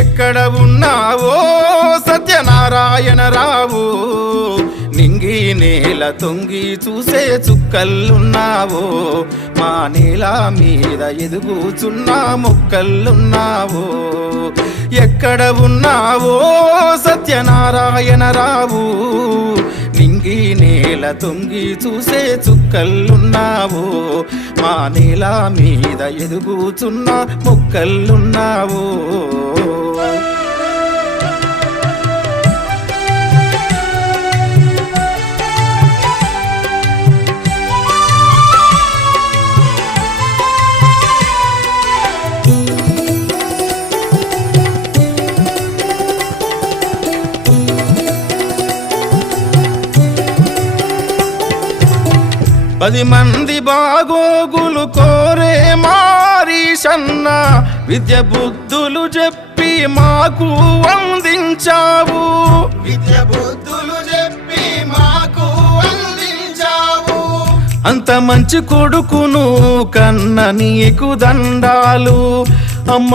ఎక్కడ ఉన్నావో సత్యనారాయణ రావు, నింగి నేల తొంగి చూసే చుక్కల్లున్నావో, మా నేల మీద ఎదుగుచున్న మొక్కల్లున్నావో. ఎక్కడ ఉన్నావో సత్యనారాయణ రావు, నింగి నేల తొంగి చూసే చుక్కల్లున్నావో, మా నేల మీద ఎదుగుచున్న మొక్కల్లున్నావో. 10 మంది బాగోగులు కోరే మారీషన్న, విద్య బుద్ధులు చెప్పి మాకు అందించావు, విద్య బుద్ధులు చెప్పి మాకు అందించావు. అంత మంచి కొడుకును కన్న నీకు దండాలు అమ్మ.